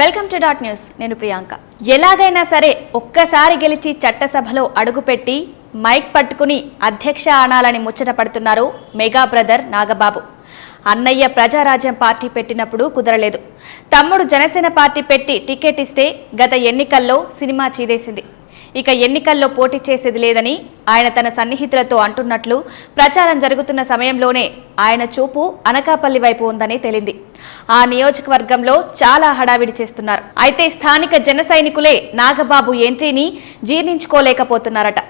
Welcome to dot news నేను ప్రియాంక. ఎలాగైనా సరే ఒక్కసారి గెలిచి చట్టసభలో అడుగుపెట్టి మైక్ పట్టుకుని అధ్యక్ష అనాలని ముచ్చట పడుతున్నారు మెగా బ్రదర్ నాగబాబు. అన్నయ్య ప్రజారాజ్యం పార్టీ పెట్టినప్పుడు కుదరలేదు. తమ్ముడు జనసేన పార్టీ పెట్టి టికెట్ ఇస్తే గత ఎన్నికల్లో సినిమా చీదేసింది. ఇక ఎన్నికల్లో పోటీ చేసేది లేదని ఆయన తన సన్నిహితులతో అంటున్నట్లు ప్రచారం జరుగుతున్న సమయంలోనే ఆయన చూపు అనకాపల్లి వైపు ఉందని తేలింది. ఆ నియోజకవర్గంలో చాలా హడావిడి చేస్తున్నారు. అయితే స్థానిక జన సైనికులే నాగబాబు ఎంట్రీని జీర్ణించుకోలేకపోతున్నారట.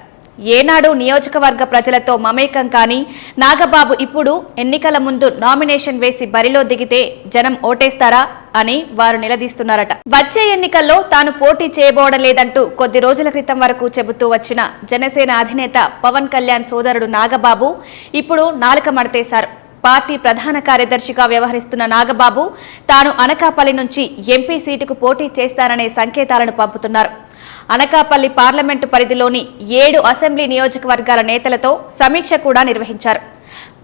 ఏనాడు నియోజకవర్గ ప్రజలతో మమేకం కానీ నాగబాబు ఇప్పుడు ఎన్నికల ముందు నామినేషన్ వేసి బరిలో దిగితే జనం ఓటేస్తారా అని వారు నిలదీస్తున్నారట. వచ్చే ఎన్నికల్లో తాను పోటీ చేయబోవడం లేదంటూ కొద్ది రోజుల క్రితం వరకు చెబుతూ వచ్చిన జనసేన అధినేత పవన్ కళ్యాణ్ సోదరుడు నాగబాబు ఇప్పుడు నాలుక మడతేశారు. పార్టీ ప్రధాన కార్యదర్శిగా వ్యవహరిస్తున్న నాగబాబు తాను అనకాపల్లి నుంచి ఎంపీ సీటుకు పోటీ చేస్తాననే సంకేతాలను పంపుతున్నారు. అనకాపల్లి పార్లమెంటు పరిధిలోని ఏడు అసెంబ్లీ నియోజకవర్గాల నేతలతో సమీక్ష కూడా నిర్వహించారు.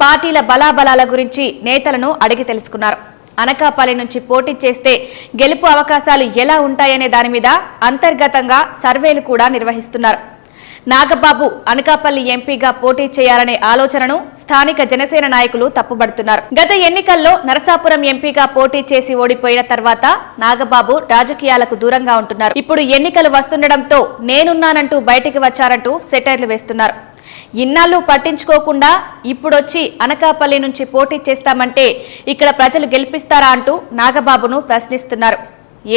పార్టీల బలాబలాల గురించి నేతలను అడిగి తెలుసుకున్నారు. అనకాపల్లి నుంచి పోటీ చేస్తే గెలుపు అవకాశాలు ఎలా ఉంటాయనే దాని మీద అంతర్గతంగా సర్వేలు కూడా నిర్వహిస్తున్నారు. నాగబాబు అనకాపల్లి ఎంపీగా పోటీ చేయాలనే ఆలోచనను స్థానిక జనసేన నాయకులు తప్పుబడుతున్నారు. గత ఎన్నికల్లో నరసాపురం ఎంపీగా పోటీ చేసి ఓడిపోయిన తర్వాత నాగబాబు రాజకీయాలకు దూరంగా ఉంటున్నారు. ఇప్పుడు ఎన్నికలు వస్తుండటంతో నేనున్నానంటూ బయటికి వచ్చారంటూ సెటైర్లు వేస్తున్నారు. ఇన్నాళ్ళు పట్టించుకోకుండా ఇప్పుడొచ్చి అనకాపల్లి నుంచి పోటీ చేస్తామంటే ఇక్కడ ప్రజలు గెలిపిస్తారా అంటూ నాగబాబును ప్రశ్నిస్తున్నారు.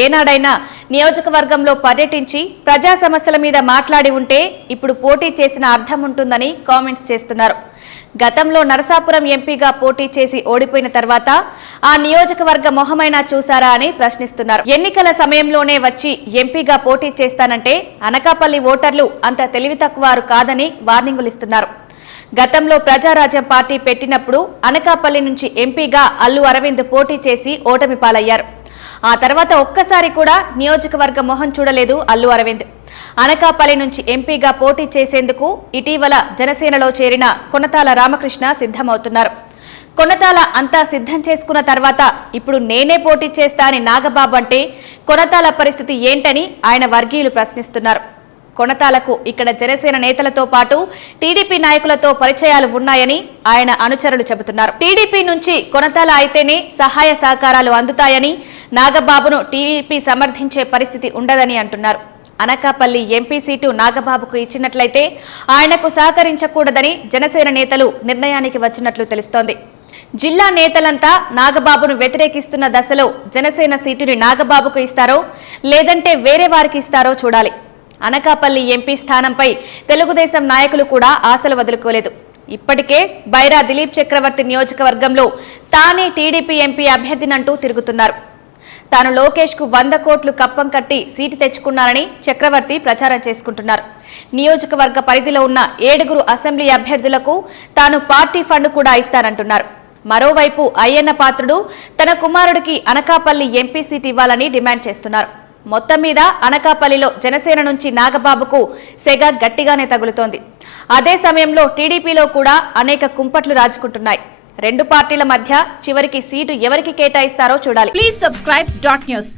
ఏనాడైనా నియోజకవర్గంలో పర్యటించి ప్రజా సమస్యల మీద మాట్లాడి ఉంటే ఇప్పుడు పోటీ చేసిన అర్థం ఉంటుందని కామెంట్స్ చేస్తున్నారు. గతంలో నరసాపురం ఎంపీగా పోటీ చేసి ఓడిపోయిన తర్వాత ఆ నియోజకవర్గ మొహమైనా చూసారా అని ప్రశ్నిస్తున్నారు. ఎన్నికల సమయంలోనే వచ్చి ఎంపీగా పోటీ చేస్తానంటే అనకాపల్లి ఓటర్లు అంత తెలివి తక్కువారు కాదని వార్నింగులు ఇస్తున్నారు. గతంలో ప్రజారాజ్యం పార్టీ పెట్టినప్పుడు అనకాపల్లి నుంచి ఎంపీగా అల్లు అరవింద్ పోటీ చేసి ఓటమి పాలయ్యారు. ఆ తర్వాత ఒక్కసారి కూడా నియోజకవర్గ మొహం చూడలేదు అల్లు అరవింద్. అనకాపల్లి నుంచి ఎంపీగా పోటీ చేసేందుకు ఇటీవల జనసేనలో చేరిన కొనతాల రామకృష్ణ సిద్ధమవుతున్నారు. కొనతాల అంతా సిద్ధం చేసుకున్న తర్వాత ఇప్పుడు నేనే పోటీ చేస్తా అని నాగబాబు అంటే కొనతాల పరిస్థితి ఏంటని ఆయన వర్గీయులు ప్రశ్నిస్తున్నారు. కొనతాలకు ఇక్కడ జనసేన నేతలతో పాటు టీడీపీ నాయకులతో పరిచయాలు ఉన్నాయని ఆయన అనుచరులు చెబుతున్నారు. టీడీపీ నుంచి కొనతాల అయితేనే సహాయ సహకారాలు అందుతాయని నాగబాబును టీడీపీ సమర్థించే పరిస్థితి ఉండదని అంటున్నారు. అనకాపల్లి ఎంపీ సీటు నాగబాబుకు ఇచ్చినట్లయితే ఆయనకు సహకరించకూడదని జనసేన నేతలు నిర్ణయానికి వచ్చినట్లు తెలుస్తోంది. జిల్లా నేతలంతా నాగబాబును వ్యతిరేకిస్తున్న దశలో జనసేన సీటుని నాగబాబుకు ఇస్తారో లేదంటే వేరే వారికి ఇస్తారో చూడాలి. అనకాపల్లి ఎంపీ స్థానంపై తెలుగుదేశం నాయకులు కూడా ఆశలు వదులుకోలేదు. ఇప్పటికే బైరా దిలీప్ చక్రవర్తి నియోజకవర్గంలో తానే టీడీపీ ఎంపీ అభ్యర్థినంటూ తిరుగుతున్నారు. తాను లోకేష్కు వంద కోట్లు కప్పం కట్టి సీటు తెచ్చుకున్నారని చక్రవర్తి ప్రచారం చేసుకుంటున్నారు. నియోజకవర్గ పరిధిలో ఉన్న ఏడుగురు అసెంబ్లీ అభ్యర్థులకు తాను పార్టీ ఫండ్ కూడా ఇస్తానంటున్నారు. మరోవైపు అయ్యన్న పాత్రుడు తన కుమారుడికి అనకాపల్లి ఎంపీ సీట్ ఇవ్వాలని డిమాండ్ చేస్తున్నారు. మొత్తం మీద అనకాపల్లిలో జనసేన నుంచి నాగబాబుకు సెగ గట్టిగానే తగులుతోంది. అదే సమయంలో టీడీపీలో కూడా అనేక కుంపట్లు రాజుకుంటున్నాయి. రెండు పార్టీల మధ్య చివరికి సీటు ఎవరికి కేటాయిస్తారో చూడాలి. Please subscribe dot news